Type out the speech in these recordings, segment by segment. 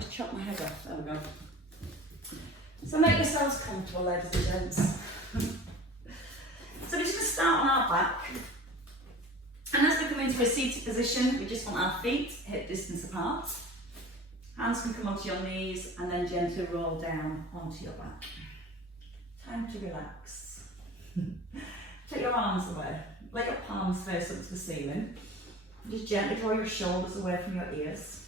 just chop my head off. There we go. So make yourselves comfortable, ladies and gents. So we're just going to start on our back. And as we come into a seated position, we just want our feet hip distance apart. Hands can come onto your knees and then gently roll down onto your back. Time to relax. Take your arms away. Let your palms face up to the ceiling. Just gently draw your shoulders away from your ears.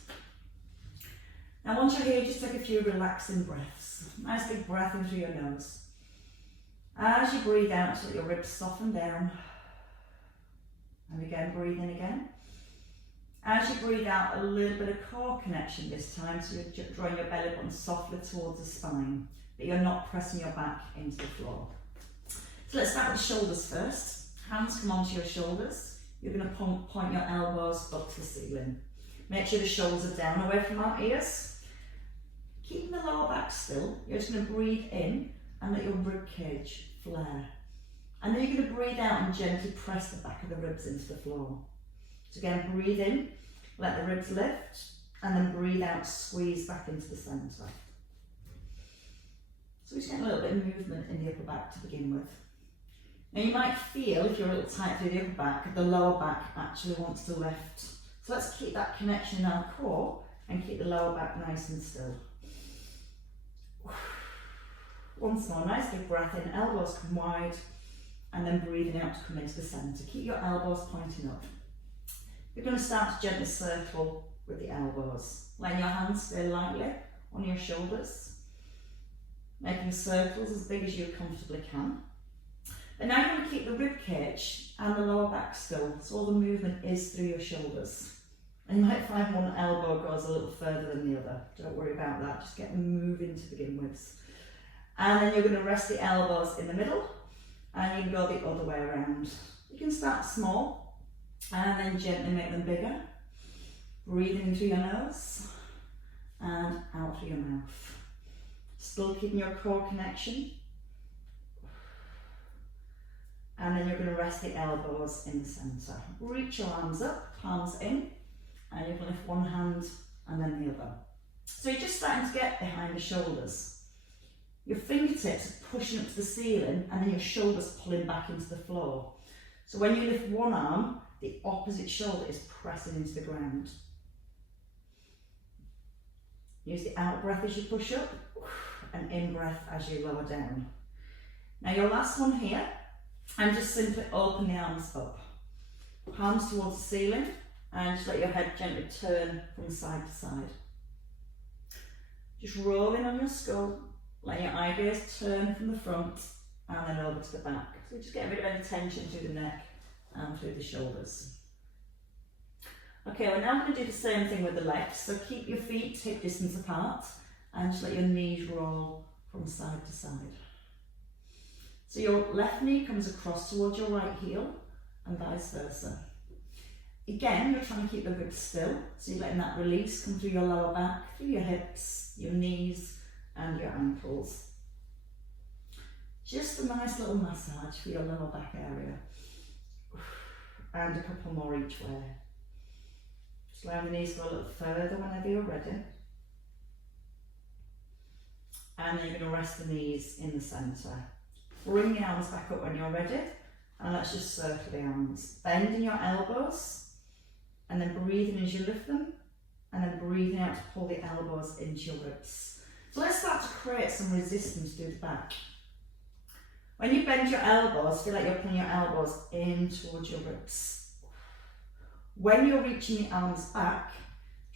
Now once you're here, just take a few relaxing breaths. Nice big breath in through your nose. As you breathe out, let your ribs soften down. And again, breathe in again. As you breathe out, a little bit of core connection this time, so you're drawing your belly button softly towards the spine, but you're not pressing your back into the floor. So let's start with the shoulders first. Hands come onto your shoulders. You're going to point your elbows up to the ceiling. Make sure the shoulders are down away from our ears. Keeping the lower back still, you're just going to breathe in and let your rib cage flare. And then you're going to breathe out and gently press the back of the ribs into the floor. So again, breathe in, let the ribs lift, and then breathe out, squeeze back into the centre. So we're just getting a little bit of movement in the upper back to begin with. Now you might feel, if you're a little tight through the upper back, the lower back actually wants to lift. So let's keep that connection in our core and keep the lower back nice and still. Once more, nice big breath in, elbows come wide, and then breathing out to come into the centre. Keep your elbows pointing up. You're going to start to gently circle with the elbows. Letting your hands stay lightly on your shoulders. Making circles as big as you comfortably can. But now you're going to keep the rib cage and the lower back still, so all the movement is through your shoulders. And you might find one elbow goes a little further than the other. Don't worry about that, just get them moving to begin with. And then you're going to rest the elbows in the middle, and you can go the other way around. You can start small, and then gently make them bigger. Breathing in through your nose, and out through your mouth. Still keeping your core connection. And then you're going to rest the elbows in the centre. Reach your arms up, palms in, and you're going to lift one hand and then the other. So you're just starting to get behind the shoulders. Your fingertips are pushing up to the ceiling, and then your shoulders pulling back into the floor. So when you lift one arm, the opposite shoulder is pressing into the ground. Use the out breath as you push up, and in breath as you lower down. Now your last one here, and just simply open the arms up. Palms towards the ceiling, and just let your head gently turn from side to side. Just rolling on your skull, let your eye gaze turn from the front and then over to the back. So just get rid of any tension through the neck and through the shoulders. Okay, we're now going to do the same thing with the legs. So keep your feet hip distance apart and just let your knees roll from side to side. So your left knee comes across towards your right heel and vice versa. Again, you're trying to keep the ribs still, so you're letting that release come through your lower back, through your hips, your knees and your ankles. Just a nice little massage for your lower back area. And a couple more each way. Just allow the knees to go a little further whenever you're ready. And then you're going to rest the knees in the centre. Bring the arms back up when you're ready, and let's just circle the arms. Bending your elbows, and then breathing as you lift them, and then breathing out to pull the elbows into your ribs. So let's start to create some resistance through the back. When you bend your elbows, feel like you're pulling your elbows in towards your ribs. When you're reaching the arms back,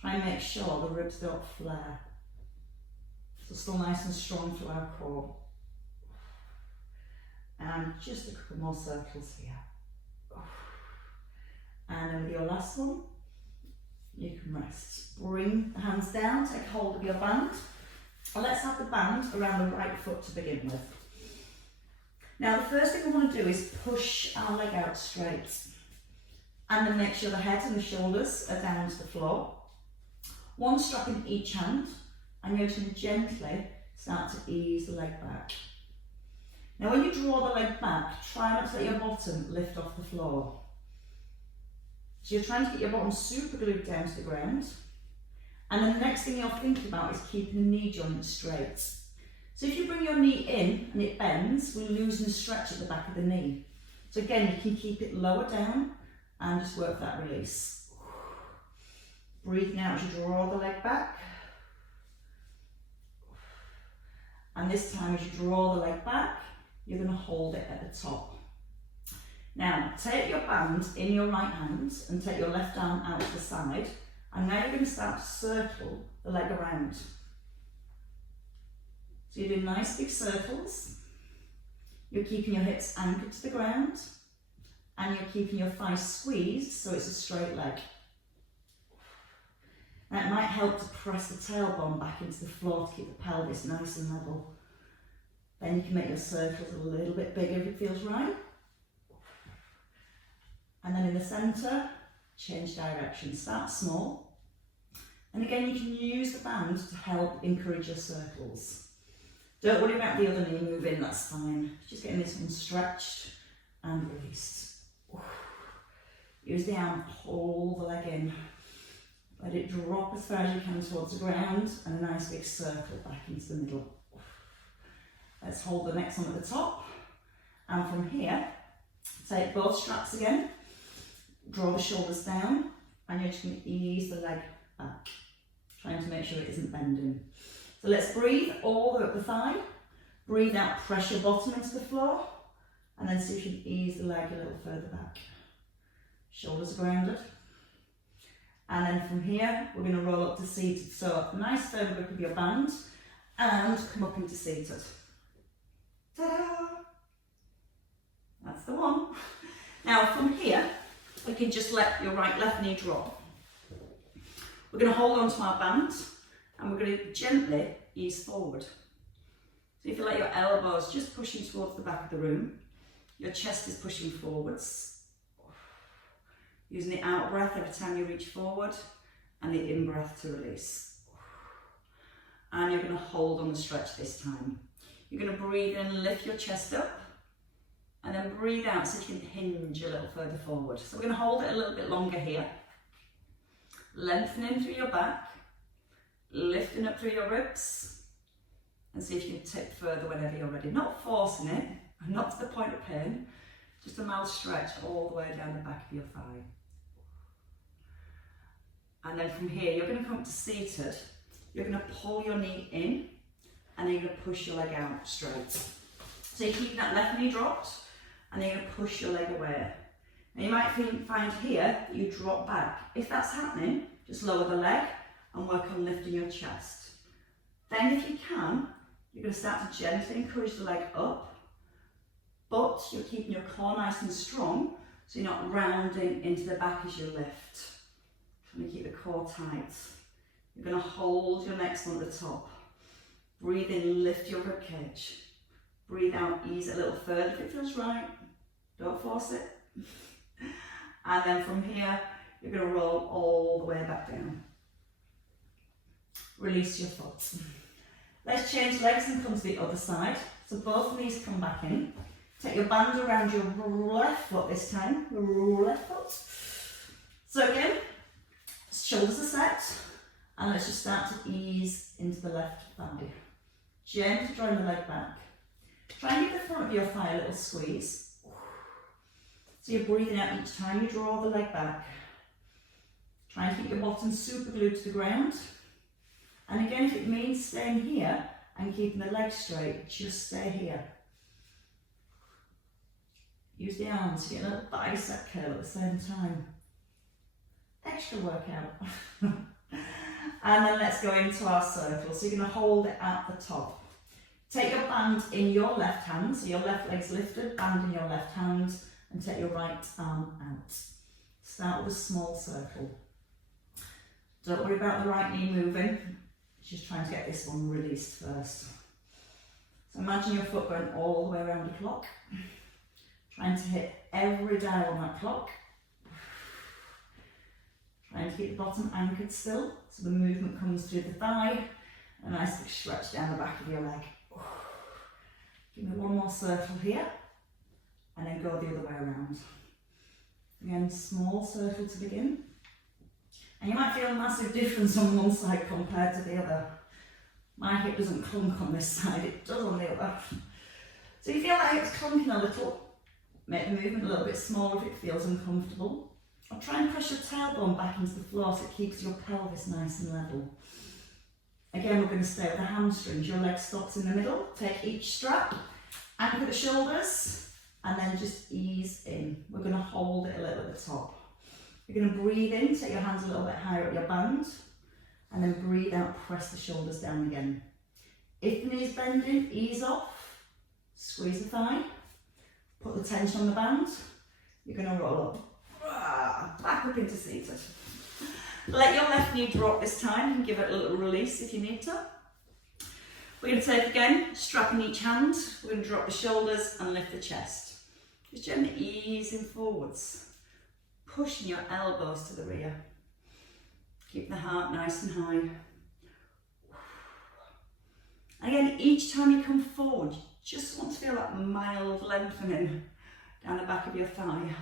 try and make sure the ribs don't flare. So still nice and strong through our core. And just a couple more circles here. And then with your last one, you can rest. Bring the hands down, take hold of your band. And let's have the band around the right foot to begin with. Now the first thing we want to do is push our leg out straight. And then make sure the head and the shoulders are down to the floor. One strap in each hand, and you're just going to gently start to ease the leg back. Now when you draw the leg back, try not to let your bottom lift off the floor. So you're trying to get your bottom super glued down to the ground, And then the next thing you're thinking about is keeping the knee joint straight. So if you bring your knee in and it bends, we loosen the stretch at the back of the knee. So again, you can keep it lower down and just work that release. Breathing out as you draw the leg back. And this time as you draw the leg back, you're going to hold it at the top. Now, take your band in your right hand and take your left arm out to the side. And now you're going to start to circle the leg around. So you're doing nice big circles. You're keeping your hips anchored to the ground. And you're keeping your thighs squeezed so it's a straight leg. That might help to press the tailbone back into the floor to keep the pelvis nice and level. Then you can make your circles a little bit bigger if it feels right. And then in the centre, change direction. Start small. And again, you can use the band to help encourage your circles. Don't worry about the other knee moving, that's fine. Just getting this one stretched and released. Use the arm, hold the leg in. Let it drop as far as you can towards the ground and a nice big circle back into the middle. Let's hold the next one at the top. And from here, take both straps again. Draw the shoulders down and you're just going to ease the leg back. Trying to make sure it isn't bending. So let's breathe all the way up the thigh. Breathe out, press your bottom into the floor. And then see if you can ease the leg a little further back. Shoulders are grounded. And then from here, we're going to roll up to seated. So nice firm grip of your band and come up into seated. Ta-da! That's the one. Now from here, we can just let your left knee drop. We're going to hold on to our band and we're going to gently ease forward. So if you let your elbows just pushing towards the back of the room, your chest is pushing forwards. Using the out breath every time you reach forward and the in breath to release. And you're going to hold on the stretch this time. You're going to breathe in and lift your chest up and then breathe out so you can hinge a little further forward. So we're going to hold it a little bit longer here. Lengthening through your back, lifting up through your ribs and see if you can tip further whenever you're ready. Not forcing it, not to the point of pain, just a mild stretch all the way down the back of your thigh. And then from here, you're going to come to seated. You're going to pull your knee in and then you're going to push your leg out straight. So you're keeping that left knee dropped and then you're going to push your leg away. Now you might find here that you drop back. If that's happening, just lower the leg and work on lifting your chest. Then if you can, you're going to start to gently encourage the leg up, but you're keeping your core nice and strong so you're not rounding into the back as you lift. Trying to keep the core tight. You're going to hold your next one at the top. Breathe in, lift your ribcage. Breathe out, ease it a little further if it feels right. Don't force it. And then from here, you're going to roll all the way back down. Release your foot. Let's change legs and come to the other side. So both knees come back in. Take your band around your left foot this time. Left foot. So again, shoulders are set. And let's just start to ease into the left thigh. Gently drawing the leg back. Try and give the front of your thigh a little squeeze. So you're breathing out each time you draw the leg back. Try and keep your bottom super glued to the ground. And again, if it means staying here and keeping the leg straight, just stay here. Use the arms to get a little bicep curl at the same time. Extra workout. And then let's go into our circle. So you're going to hold it at the top. Take your band in your left hand, so your left leg's lifted, band in your left hand, and take your right arm out. Start with a small circle. Don't worry about the right knee moving, just trying to get this one released first. So imagine your foot going all the way around the clock, trying to hit every dial on that clock. Trying to keep the bottom anchored still, so the movement comes through the thigh, a nice big stretch down the back of your leg. Give me one more circle here, and then go the other way around. Again, small circle to begin. And you might feel a massive difference on one side compared to the other. My hip doesn't clunk on this side, it does on the other. So if you feel that hip's clunking a little, make the movement a little bit smaller if it feels uncomfortable. Or try and press your tailbone back into the floor so it keeps your pelvis nice and level. Again, we're going to stay with the hamstrings. Your leg stops in the middle. Take each strap, anchor the shoulders, and then just ease in. We're going to hold it a little at the top. You're going to breathe in, take your hands a little bit higher at your band, and then breathe out, press the shoulders down again. If the knee's bending, ease off, squeeze the thigh, put the tension on the band. You're going to roll up, back up into seated. Let your left knee drop this time and give it a little release if you need to. We're going to take again, strap in each hand. We're going to drop the shoulders and lift the chest. Just gently easing forwards, pushing your elbows to the rear. Keep the heart nice and high. Again, each time you come forward, you just want to feel that mild lengthening down the back of your thigh.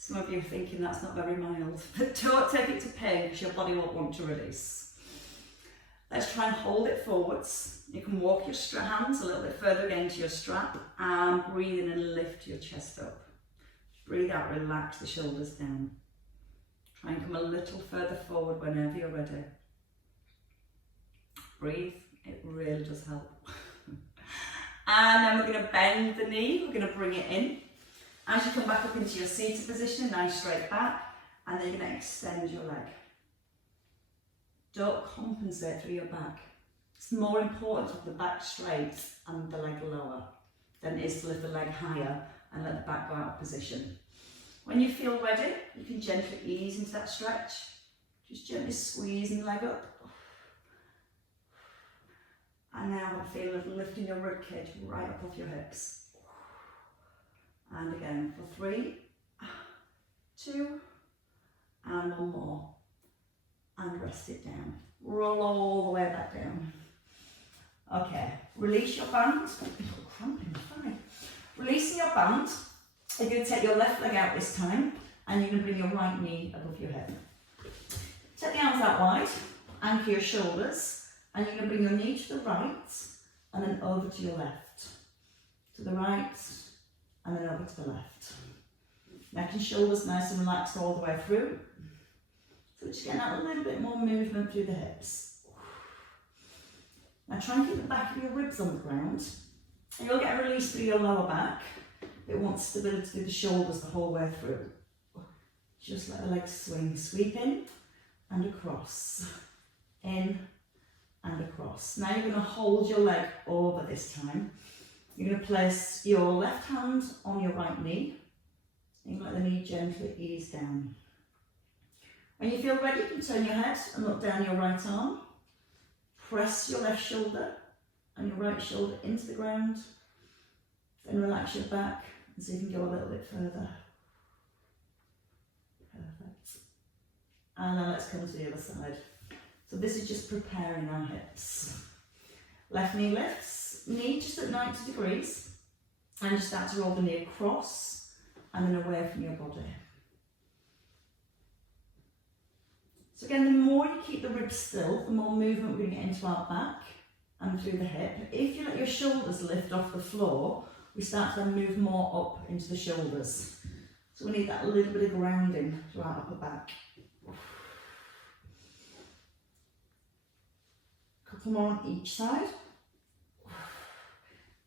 Some of you are thinking that's not very mild, but don't take it to pain because your body won't want to release. Let's try and hold it forwards. You can walk your hands a little bit further again to your strap and breathe in and lift your chest up. Breathe out, relax the shoulders down. Try and come a little further forward whenever you're ready. Breathe, it really does help. And then we're going to bend the knee, we're going to bring it in. As you come back up into your seated position, nice straight back, and then you're going to extend your leg. Don't compensate through your back. It's more important to have the back straight and the leg lower than it is to lift the leg higher and let the back go out of position. When you feel ready, you can gently ease into that stretch. Just gently squeezing the leg up. And now have a feel of lifting your ribcage right up off your hips. And again for 3, 2, and 1 more. And rest it down. Roll all the way back down. Okay, release your band. Cramping the thigh. Releasing your band, you're going to take your left leg out this time, and you're going to bring your right knee above your hip. Take the arms out wide, anchor your shoulders, and you're going to bring your knee to the right, and then over to your left. To the right, and then over to the left. Neck and shoulders nice and relaxed all the way through. So just getting out a little bit more movement through the hips. Now try and keep the back of your ribs on the ground. And you'll get a release through your lower back. It wants stability through the shoulders the whole way through. Just let the legs swing. Sweep in and across. In and across. Now you're going to hold your leg over this time. You're going to place your left hand on your right knee. And let the knee gently ease down. When you feel ready, you can turn your head and look down your right arm. Press your left shoulder and your right shoulder into the ground. Then relax your back and see if you can go a little bit further. Perfect. And then let's come to the other side. So this is just preparing our hips. Left knee lifts, knee just at 90 degrees. And you start to roll the knee across and then away from your body. So again, the more you keep the ribs still, the more movement we're going to get into our back and through the hip. If you let your shoulders lift off the floor, we start to then move more up into the shoulders. So we need that little bit of grounding through our upper back. Couple more on each side.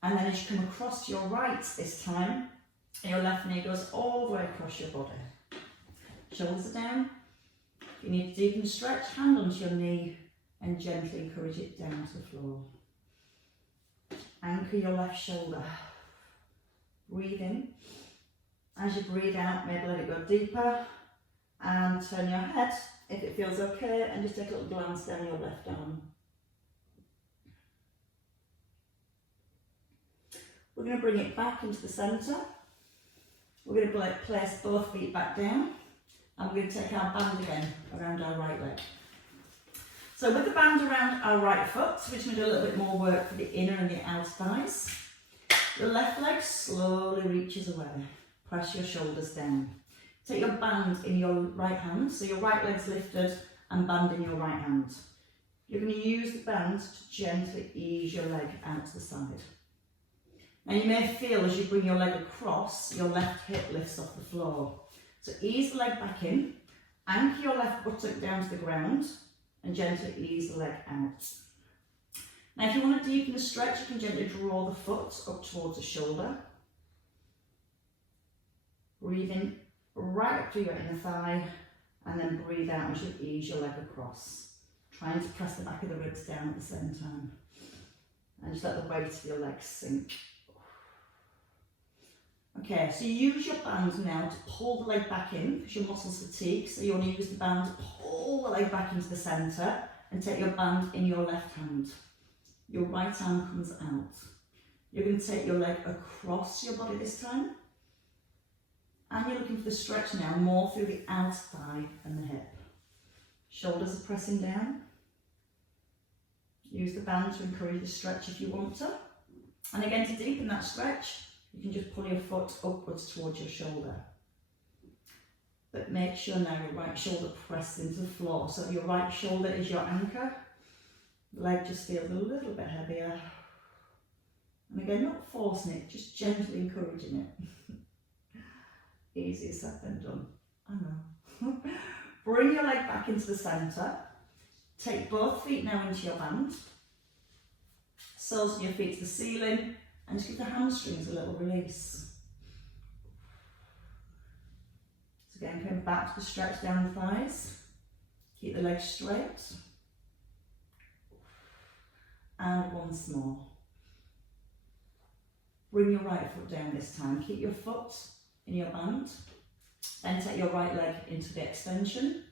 And then as you come across to your right this time, your left knee goes all the way across your body. Shoulders are down. If you need to deepen stretch, hand onto your knee and gently encourage it down to the floor. Anchor your left shoulder. Breathe in. As you breathe out, maybe let it go deeper. And turn your head if it feels okay, and just take a little glance down your left arm. We're going to bring it back into the centre. We're going to place both feet back down. And we're going to take our band again around our right leg. So with the band around our right foot, we're just going to do a little bit more work for the inner and the outer thighs. The left leg slowly reaches away. Press your shoulders down. Take your band in your right hand, so your right leg's lifted and band in your right hand. You're going to use the band to gently ease your leg out to the side. Now you may feel as you bring your leg across, your left hip lifts off the floor. So ease the leg back in, anchor your left buttock down to the ground and gently ease the leg out. Now if you want to deepen the stretch, you can gently draw the foot up towards the shoulder. Breathe in right up to your inner thigh and then breathe out as you ease your leg across. Trying to press the back of the ribs down at the same time. And just let the weight of your legs sink. Okay, so use your band now to pull the leg back in because your muscles fatigue. So you want to use the band to pull the leg back into the centre and take your band in your left hand. Your right arm comes out. You're going to take your leg across your body this time. And you're looking for the stretch now more through the outer thigh and the hip. Shoulders are pressing down. Use the band to encourage the stretch if you want to. And again, to deepen that stretch, you can just pull your foot upwards towards your shoulder. But make sure now your right shoulder presses into the floor. So your right shoulder is your anchor. The leg just feels a little bit heavier. And again, not forcing it, just gently encouraging it. Easier said than done, I know. Bring your leg back into the centre. Take both feet now into your band. Soles of your feet to the ceiling. And just give the hamstrings a little release. So again, come back to the stretch down the thighs. Keep the legs straight. And once more. Bring your right foot down this time. Keep your foot in your band. Then take your right leg into the extension.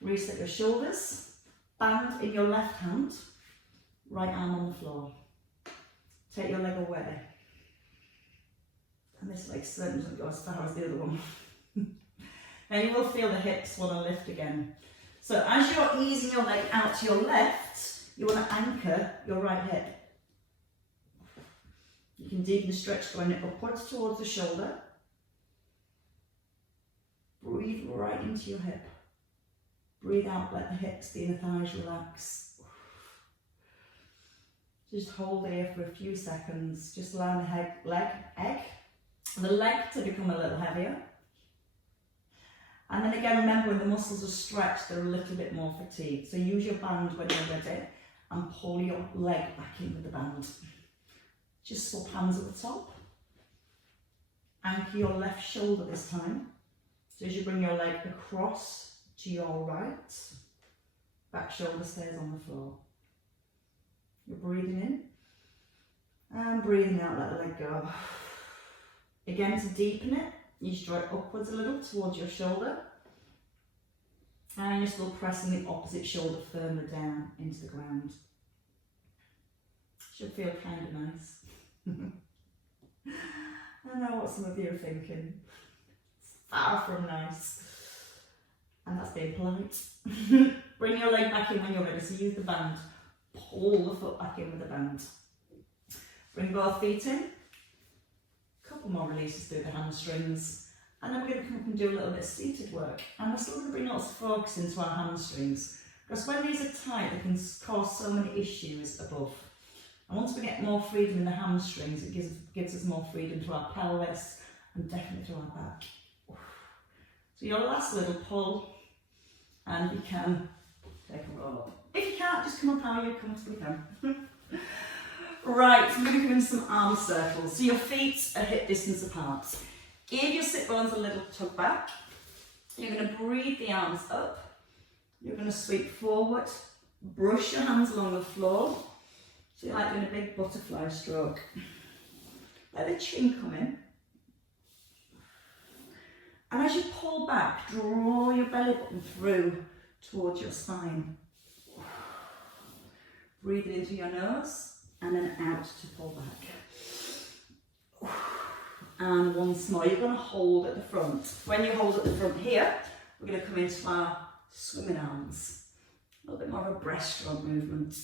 Reset your shoulders. Band in your left hand. Right arm on the floor. Take your leg away. And this leg certainly doesn't go as far as the other one. Now you will feel the hips want to lift again. So as you're easing your leg out to your left, you want to anchor your right hip. You can deepen the stretch going upwards towards the shoulder. Breathe right into your hip. Breathe out, let the hips, the inner thighs relax. Just hold here for a few seconds. Just allow the the leg to become a little heavier. And then again, remember when the muscles are stretched, they're a little bit more fatigued. So use your band when you're ready and pull your leg back in with the band. Just swap hands at the top. Anchor your left shoulder this time. So as you bring your leg across to your right, back shoulder stays on the floor. You're breathing in and breathing out, let the leg go. Again, to deepen it, you just draw it upwards a little towards your shoulder. And you're still pressing the opposite shoulder firmly down into the ground. Should feel kind of nice. I know what some of you are thinking. It's far from nice. And that's being polite. Bring your leg back in when you're ready, so use the band. Pull the foot back in with the band. Bring both feet in. A couple more releases through the hamstrings. And then we're going to come up and do a little bit of seated work. And we're still going to bring lots of focus into our hamstrings. Because when these are tight, they can cause so many issues above. And once we get more freedom in the hamstrings, it gives us more freedom to our pelvis and definitely to our back. So your last little pull, and you can take a roll up. If you can't, just come up how you comfortably can. Right, so we're going to come into some arm circles. So your feet are hip distance apart. Give your sit bones a little tug back. You're going to breathe the arms up. You're going to sweep forward. Brush your hands along the floor. So you're like doing a big butterfly stroke. Let the chin come in. And as you pull back, draw your belly button through towards your spine. Breathing into your nose and then out to pull back. And once more, you're going to hold at the front. When you hold at the front here, we're going to come into our swimming arms. A little bit more of a breaststroke movement.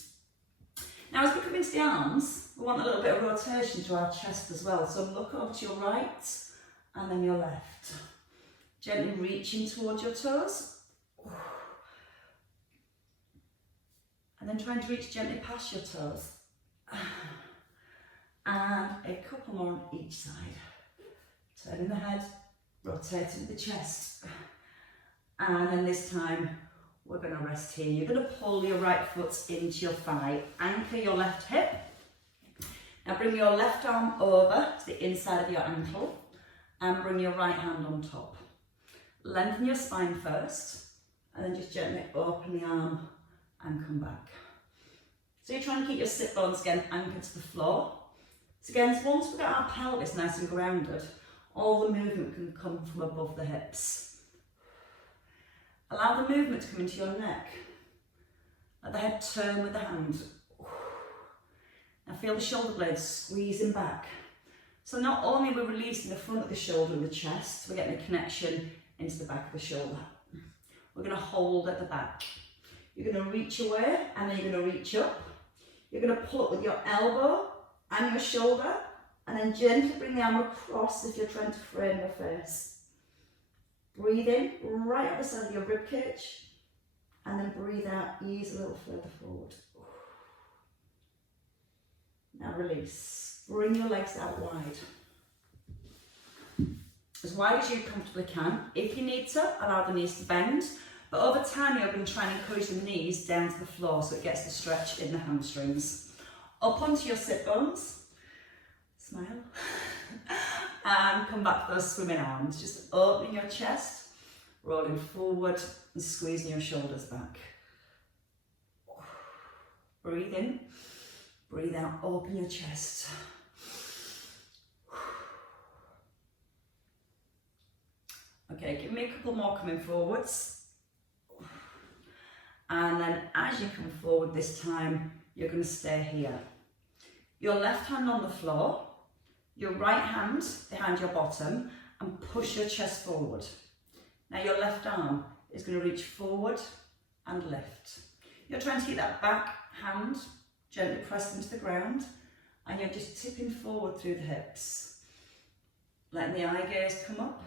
Now as we come into the arms, we want a little bit of rotation to our chest as well. So look over to your right and then your left. Gently reaching towards your toes. And then trying to reach gently past your toes. And a couple more on each side. Turning the head, rotating the chest. And then this time, we're going to rest here. You're going to pull your right foot into your thigh, anchor your left hip. Now bring your left arm over to the inside of your ankle and bring your right hand on top. Lengthen your spine first and then just gently open the arm and come back. So you're trying to keep your sit bones again anchored to the floor. So again, once we've got our pelvis nice and grounded, all the movement can come from above the hips. Allow the movement to come into your neck. Let the head turn with the hand. Now feel the shoulder blades squeezing back. So not only are we releasing the front of the shoulder and the chest, we're getting a connection into the back of the shoulder. We're going to hold at the back. You're going to reach away and then you're going to reach up. You're going to pull up with your elbow and your shoulder and then gently bring the arm across if you're trying to frame your face. Breathe in right at the side of your rib cage and then breathe out, ease a little further forward. Now release. Bring your legs out wide. As wide as you comfortably can. If you need to, allow the knees to bend. But over time, you're going to try and encourage the knees down to the floor so it gets the stretch in the hamstrings. Up onto your sit bones. Smile. And come back to those swimming arms. Just opening your chest, rolling forward and squeezing your shoulders back. Breathe in. Breathe out, open your chest. Okay, give me a couple more coming forwards. And then as you come forward this time, you're going to stay here. Your left hand on the floor, your right hand behind your bottom, and push your chest forward. Now your left arm is going to reach forward and lift. You're trying to keep that back hand gently pressed into the ground, and you're just tipping forward through the hips. Letting the eye gaze come up,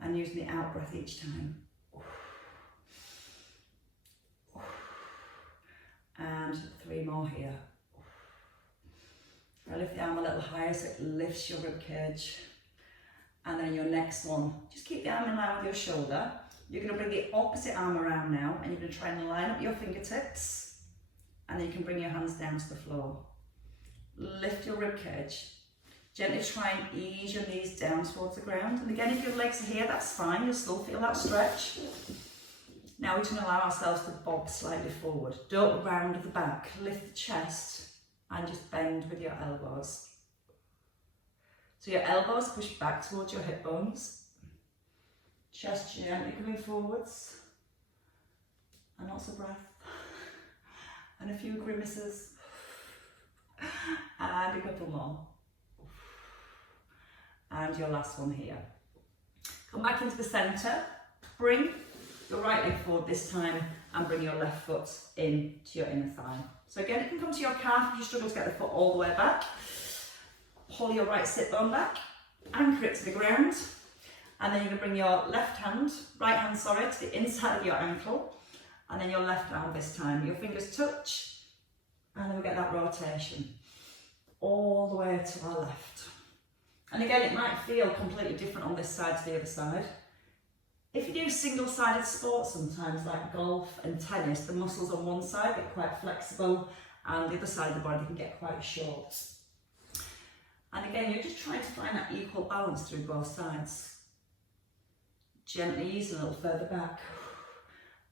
and using the out breath each time. And 3 more here. I lift the arm a little higher so it lifts your rib cage. And then your next one, just keep the arm in line with your shoulder. You're going to bring the opposite arm around now and you're going to try and line up your fingertips and then you can bring your hands down to the floor. Lift your rib cage. Gently try and ease your knees down towards the ground. And again, if your legs are here, that's fine. You'll still feel that stretch. Now we're going to allow ourselves to bob slightly forward. Don't round at the back. Lift the chest and just bend with your elbows. So your elbows push back towards your hip bones. Chest gently coming forwards, and lots of breath, and a few grimaces, and a couple more, and your last one here. Come back into the centre, bring your right leg forward this time, and bring your left foot in to your inner thigh. So again, it can come to your calf if you struggle to get the foot all the way back. Pull your right sit bone back, anchor it to the ground. And then you're going to bring your right hand, to the inside of your ankle. And then your left arm this time. Your fingers touch. And then we get that rotation. All the way to our left. And again, it might feel completely different on this side to the other side. If you do single-sided sports sometimes, like golf and tennis, the muscles on one side get quite flexible. And the other side of the body can get quite short. And again, you're just trying to find that equal balance through both sides. Gently ease a little further back.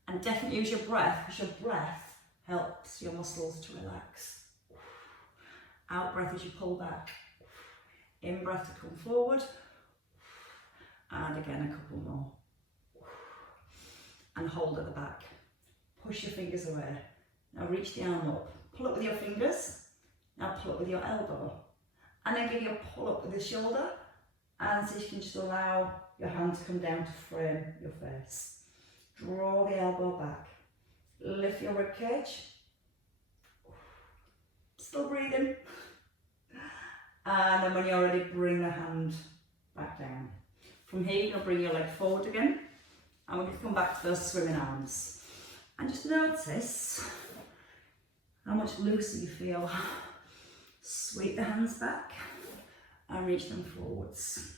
And definitely use your breath, because your breath helps your muscles to relax. Out breath as you pull back. In breath to come forward. And again, a couple more. And hold at the back. Push your fingers away. Now reach the arm up. Pull up with your fingers. Now pull up with your elbow. And then give you a pull up with the shoulder. And so you can just allow your hand to come down to frame your face. Draw the elbow back. Lift your rib cage. Still breathing. And then when you're ready, bring the hand back down. From here, you're going to bring your leg forward again, and we're going to come back to those swimming arms. And just notice how much looser you feel. Sweep the hands back and reach them forwards.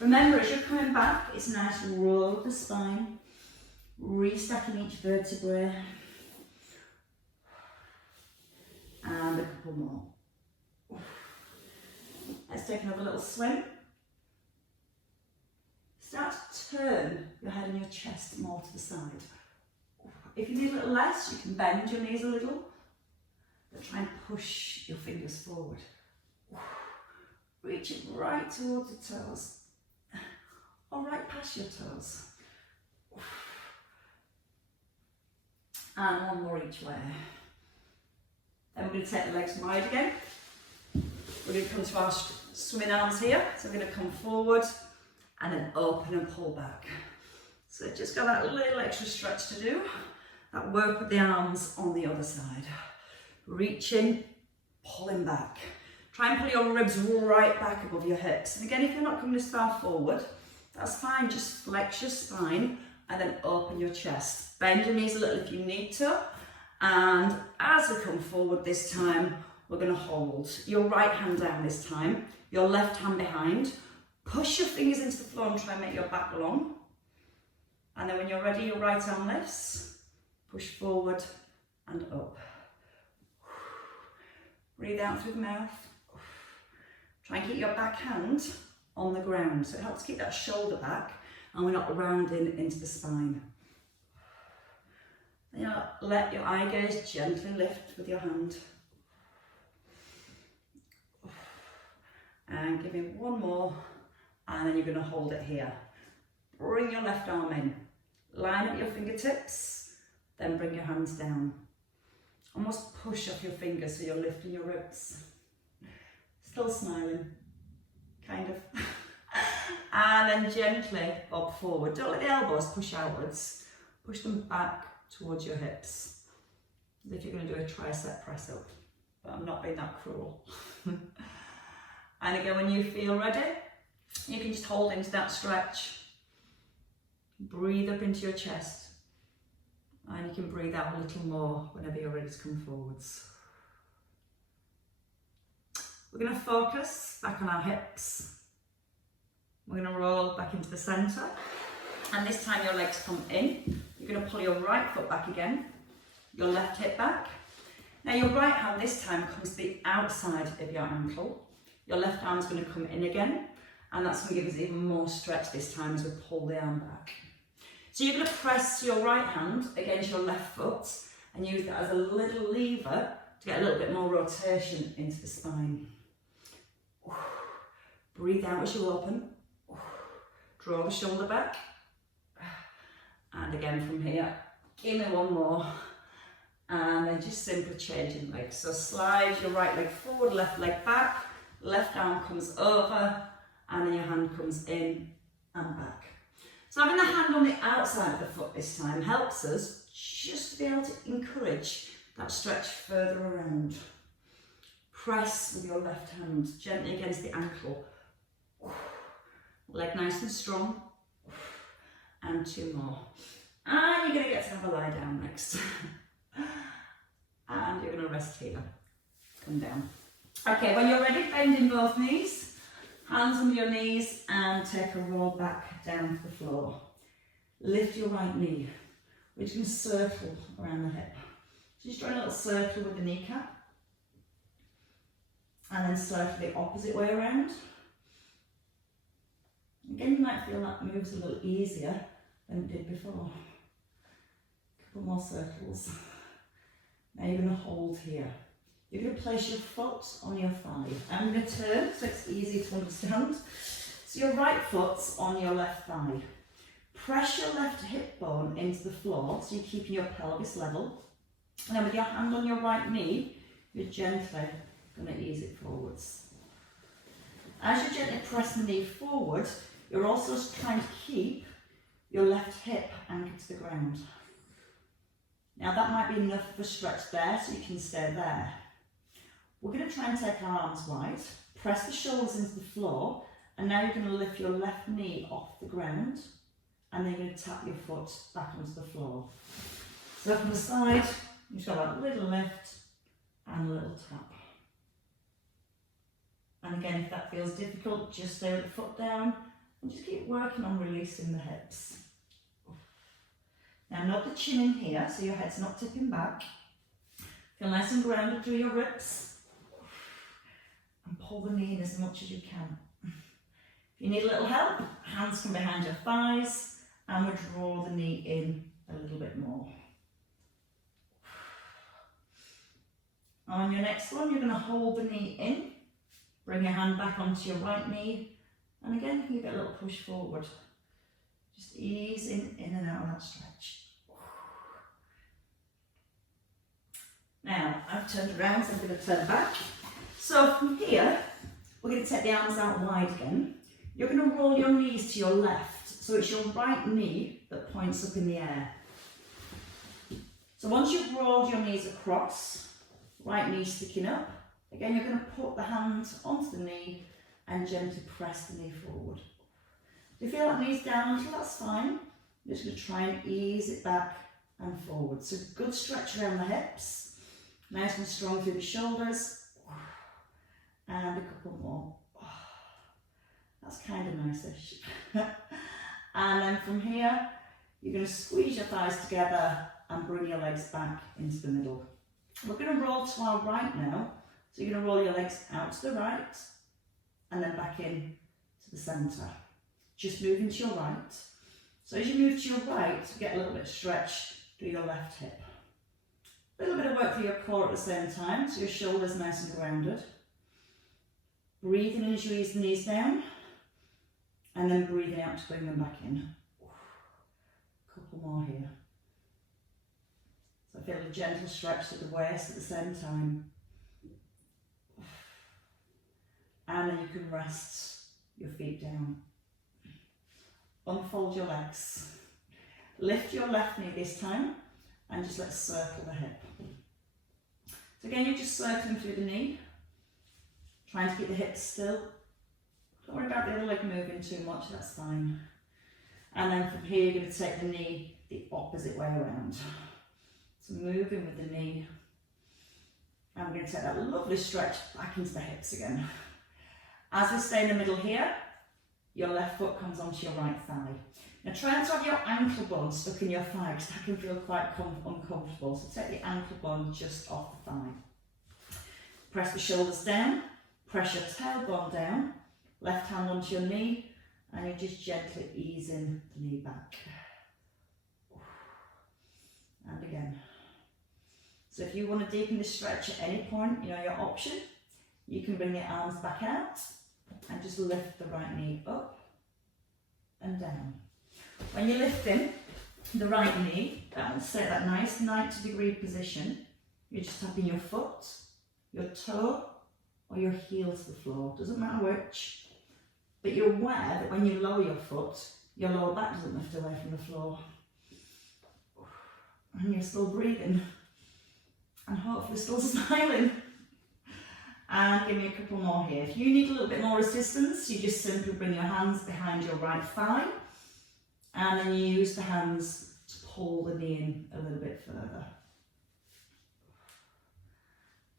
Remember, as you're coming back, it's nice to roll up the spine, restacking each vertebrae, and a couple more. Let's take another little swim. Start to turn your head and your chest more to the side. If you need a little less, you can bend your knees a little, but try and push your fingers forward. Reach it right towards the toes, or right past your toes. And one more each way. Then we're going to take the legs wide again. We're going to come to our swimming arms here. So we're going to come forward and then open and pull back. So just got that little extra stretch to do. That work with the arms on the other side. Reaching, pulling back. Try and pull your ribs right back above your hips. And again, if you're not coming this far forward, that's fine. Just flex your spine and then open your chest. Bend your knees a little if you need to. And as we come forward this time, we're going to hold your right hand down this time, your left hand behind. Push your fingers into the floor and try and make your back long. And then when you're ready, your right arm lifts. Push forward and up. Breathe out through the mouth. Try and keep your back hand on the ground. So it helps keep that shoulder back and we're not rounding into the spine. Then let your eye gaze gently lift with your hand. And give me one more, and then you're going to hold it here. Bring your left arm in. Line up your fingertips, then bring your hands down. Almost push off your fingers so you're lifting your ribs. Still smiling, kind of. And then gently bob forward. Don't let the elbows push outwards. Push them back towards your hips. As if you're going to do a tricep press up. But I'm not being that cruel. And again, when you feel ready, you can just hold into that stretch. Breathe up into your chest. And you can breathe out a little more whenever you're ready to come forwards. We're going to focus back on our hips. We're going to roll back into the centre. And this time your legs come in. You're going to pull your right foot back again. Your left hip back. Now your right hand this time comes to the outside of your ankle. Your left arm is going to come in again, and that's going to give us even more stretch this time as we pull the arm back. So you're going to press your right hand against your left foot and use that as a little lever to get a little bit more rotation into the spine. Breathe out as you open. Draw the shoulder back. And again from here, give me one more. And then just simply changing legs. So slide your right leg forward, left leg back. Left arm comes over, and then your hand comes in and back. So having the hand on the outside of the foot this time helps us just to be able to encourage that stretch further around. Press with your left hand gently against the ankle. Leg nice and strong. And two more. And you're going to get to have a lie down next. And you're going to rest here. Come down. Okay, when you're ready, bend in both knees, hands under your knees, and take a roll back down to the floor. Lift your right knee. We're just going to circle around the hip. So just draw a little circle with the kneecap, and then circle the opposite way around. Again, you might feel that moves a little easier than it did before. A couple more circles. Now you're going to hold here. You're going to place your foot on your thigh. I'm going to turn so it's easy to understand. So your right foot's on your left thigh. Press your left hip bone into the floor so you're keeping your pelvis level. And then with your hand on your right knee, you're gently going to ease it forwards. As you gently press the knee forward, you're also trying to keep your left hip anchored to the ground. Now that might be enough of a stretch there, so you can stay there. We're going to try and take our arms wide, press the shoulders into the floor, And now you're going to lift your left knee off the ground, and then you're going to tap your foot back onto the floor. So from the side, you've got a little lift and a little tap. And again, if that feels difficult, just stay with the foot down and just keep working on releasing the hips. Now note the chin in here, so your head's not tipping back. Feel nice and grounded through your ribs. And pull the knee in as much as you can. If you need a little help, hands come behind your thighs and we draw the knee in a little bit more. On your next one, you're going to hold the knee in, bring your hand back onto your right knee, and again, give it a little push forward. Just easing in and out of that stretch. Now, I've turned around, so I'm going to turn back. So from here, we're going to take the arms out wide again. You're going to roll your knees to your left, so it's your right knee that points up in the air. So once you've rolled your knees across, right knee sticking up, again you're going to put the hand onto the knee and gently press the knee forward. If you feel that knee's down until that's fine, you're just going to try and ease it back and forward. So good stretch around the hips, nice and strong through the shoulders, and a couple more. That's kind of nice-ish. And then from here, you're going to squeeze your thighs together and bring your legs back into the middle. We're going to roll to our right now. So you're going to roll your legs out to the right and then back in to the centre. Just moving to your right. So as you move to your right, you get a little bit of stretch through your left hip. A little bit of work for your core at the same time, so your shoulders nice and grounded. Breathing in as you ease the knees down, and then breathing out to bring them back in. A couple more here. So feel a gentle stretch to the waist at the same time. And then you can rest your feet down. Unfold your legs. Lift your left knee this time and just let's circle the hip. So again, you're just circling through the knee, trying to keep the hips still. Don't worry about the other leg moving too much, that's fine. And then from here, you're going to take the knee the opposite way around. So moving with the knee. And we're going to take that lovely stretch back into the hips again. As we stay in the middle here, your left foot comes onto your right thigh. Now try not to have your ankle bone stuck in your thigh because that can feel quite uncomfortable. So take the ankle bone just off the thigh. Press the shoulders down, press your tailbone down, left hand onto your knee, and you're just gently easing the knee back. And again. So if you want to deepen this stretch at any point, you know your option. You can bring your arms back out and just lift the right knee up and down. When you're lifting the right knee, that will set that nice 90-degree position. You're just tapping your foot, your toe, or your heel to the floor. Doesn't matter which. But you're aware that when you lower your foot, your lower back doesn't lift away from the floor. And you're still breathing. And hopefully still smiling. And give me a couple more here. If you need a little bit more resistance, you just simply bring your hands behind your right thigh and then you use the hands to pull the knee in a little bit further.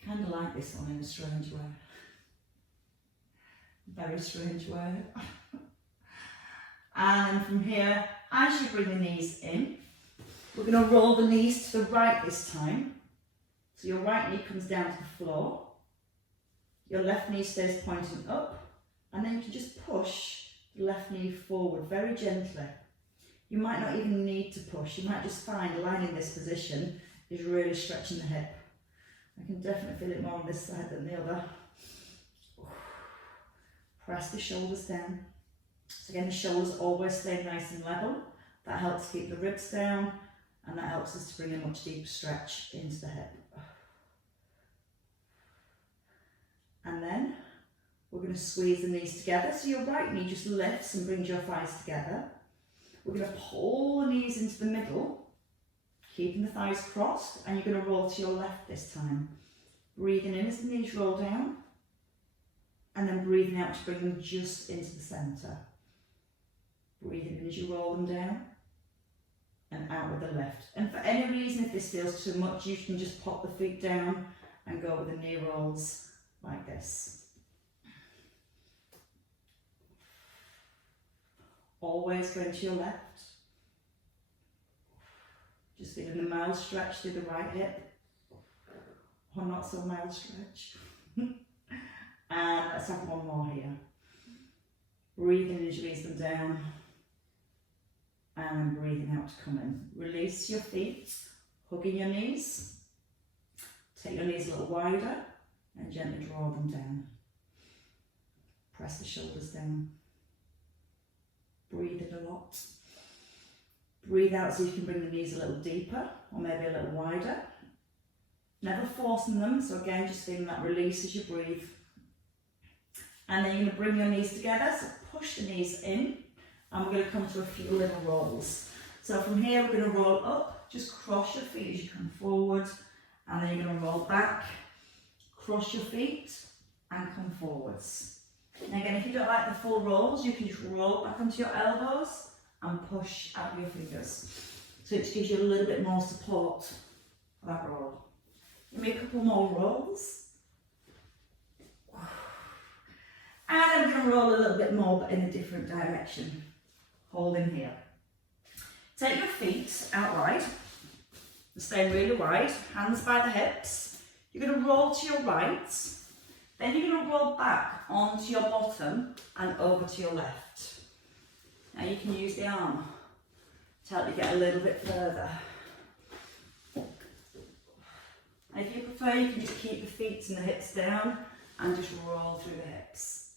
Kind of like this one in a strange way. Very strange way. And from here, as you bring the knees in, we're going to roll the knees to the right this time. So your right knee comes down to the floor. Your left knee stays pointing up, and then you can just push the left knee forward very gently. You might not even need to push, you might just find lying in this position is really stretching the hip. I can definitely feel it more on this side than the other. Press the shoulders down. So again, the shoulders always stay nice and level. That helps keep the ribs down, and that helps us to bring a much deeper stretch into the hip. And then we're going to squeeze the knees together. So your right knee just lifts and brings your thighs together. We're going to pull the knees into the middle, keeping the thighs crossed, and you're going to roll to your left this time. Breathing in as the knees roll down. and then breathing out to bring them just into the centre. Breathing in as you roll them down and out with the left. And for any reason, if this feels too much, you can just pop the feet down and go with the knee rolls like this. Always going to your left. Just feeling the mild stretch through the right hip, or not so mild stretch. And let's have one more here. Breathing as you release them down, and breathing out to come in. Release your feet, hugging your knees. Take your knees a little wider and gently draw them down. Press the shoulders down. Breathe in a lot. Breathe out so you can bring the knees a little deeper or maybe a little wider. Never forcing them, so again just feeling that release as you breathe. And then you're going to bring your knees together, so push the knees in, and we're going to come to a few little rolls. So from here we're going to roll up, just cross your feet as you come forward, and then you're going to roll back, cross your feet, and come forwards. And again, if you don't like the full rolls, you can just roll back onto your elbows and push out your fingers. So it just gives you a little bit more support for that roll. Give me a couple more rolls. And then we're going to roll a little bit more, but in a different direction. Holding here. Take your feet out wide. Stay really wide. Hands by the hips. You're going to roll to your right. Then you're going to roll back onto your bottom and over to your left. Now you can use the arm to help you get a little bit further. And if you prefer, you can just keep the feet and the hips down and just roll through the hips.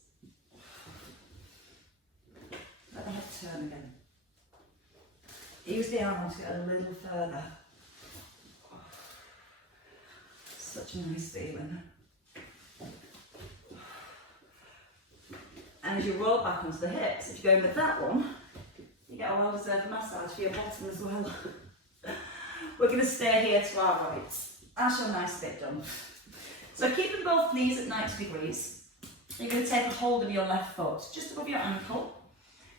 Let the head turn again. Use the arm to get a little further. Such a nice feeling. And as you roll back onto the hips, if you're going with that one, you get a well-deserved massage for your bottom as well. We're going to stay here to our right. That's your nice bit done. So keeping both knees at 90 degrees, you're going to take a hold of your left foot, just above your ankle.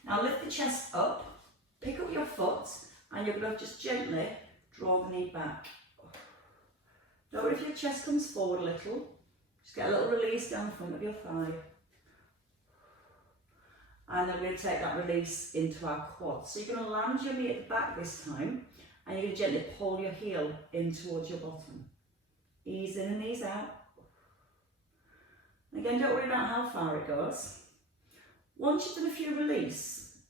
Now lift the chest up, pick up your foot, and you're going to just gently draw the knee back. Note if your chest comes forward a little, just get a little release down the front of your thigh. And then we're going to take that release into our quad. So you're going to land your knee at the back this time, and you're going to gently pull your heel in towards your bottom. Ease in and ease out. And again, don't worry about how far it goes. Once you've done a few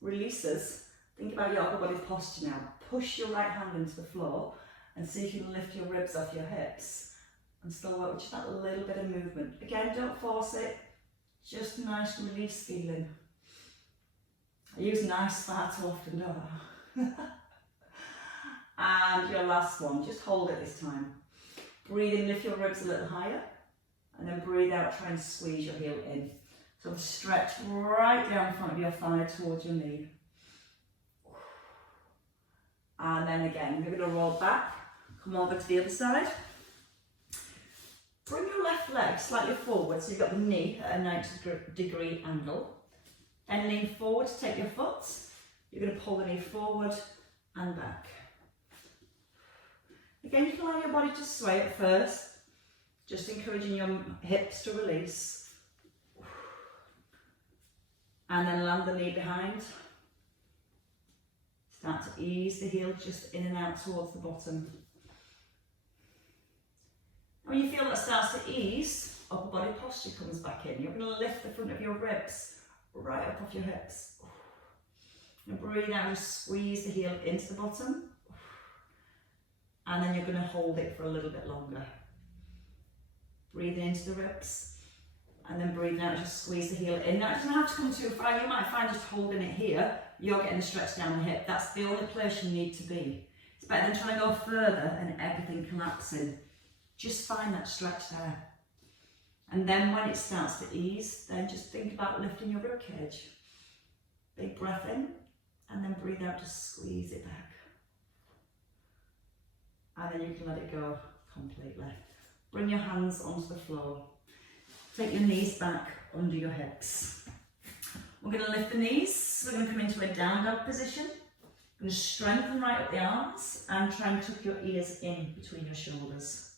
releases, think about your upper body posture now. Push your right hand into the floor and see if you can lift your ribs off your hips and still work with just that little bit of movement. Again, don't force it, just a nice release feeling. I use nice far too often, don't I? And your last one, just hold it this time. Breathe in, lift your ribs a little higher, and then breathe out, try and squeeze your heel in. So stretch right down in front of your thigh towards your knee. And then again, we're going to roll back, come over to the other side. Bring your left leg slightly forward, so you've got the knee at a 90-degree angle. Then lean forward to take your foot. You're going to pull the knee forward and back. Again, you can allow your body to sway at first, just encouraging your hips to release. And then land the knee behind. Start to ease the heel just in and out towards the bottom. And when you feel that starts to ease, upper body posture comes back in. You're going to lift the front of your ribs right up off your hips. And breathe out, just squeeze the heel into the bottom. And then you're going to hold it for a little bit longer. Breathe into the ribs. And then breathe out, just squeeze the heel in. Now it doesn't have to come too far. You might find just holding it here, you're getting a stretch down the hip. That's the only place you need to be. It's better than trying to go further and everything collapsing. Just find that stretch there. And then when it starts to ease, then just think about lifting your ribcage. Big breath in, and then breathe out, just squeeze it back. And then you can let it go completely. Bring your hands onto the floor. Take your knees back under your hips. We're going to lift the knees. We're going to come into a down dog position. We're going to strengthen right up the arms and try and tuck your ears in between your shoulders.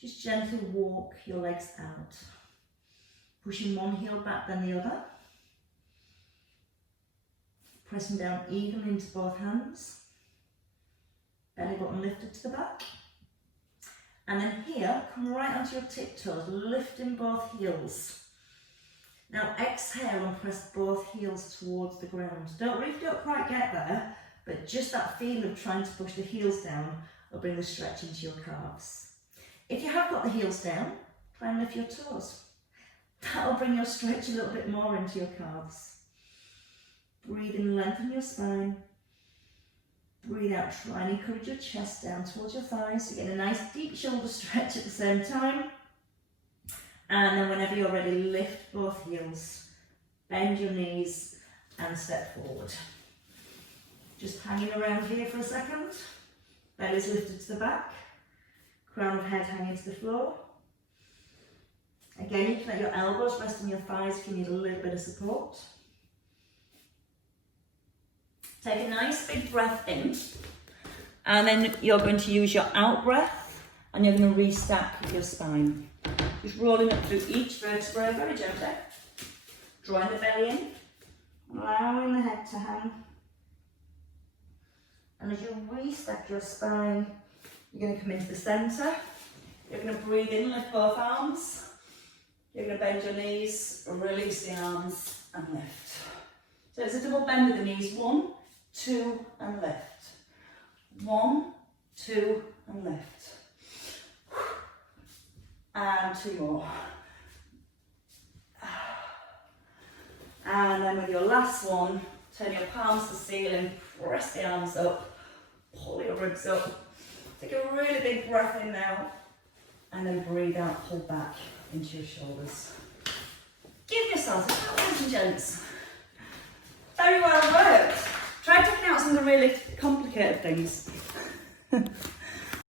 Just gently walk your legs out. Pushing one heel back then the other. Pressing down evenly into both hands. Belly button lifted to the back. And then here, come right onto your tiptoes, lifting both heels. Now exhale and press both heels towards the ground. Don't worry if you don't quite get there, but just that feel of trying to push the heels down will bring the stretch into your calves. If you have got the heels down, try and lift your toes. That'll bring your stretch a little bit more into your calves. Breathe in, lengthen your spine. Breathe out, try and encourage your chest down towards your thighs. So get a nice deep shoulder stretch at the same time. And then whenever you're ready, lift both heels, bend your knees and step forward. Just hanging around here for a second. Belly's lifted to the back. Crown of head hanging to the floor. Again, you can let your elbows rest on your thighs if you need a little bit of support. Take a nice big breath in, and then you're going to use your out breath and you're going to restack your spine. Just rolling up through each vertebra very gently, drawing the belly in, allowing the head to hang. And as you restack your spine, you're going to come into the centre. You're going to breathe in, lift both arms. You're going to bend your knees, release the arms and lift. So it's a double bend with the knees. 1, 2 and lift. 1, 2 and lift. And 2 more. And then with your last one, turn your palms to the ceiling, press the arms up, pull your ribs up. Take a really big breath in now, and then breathe out, pull back into your shoulders. Give yourselves a clap, ladies and gents. Very well worked. Try taking out some of the really complicated things.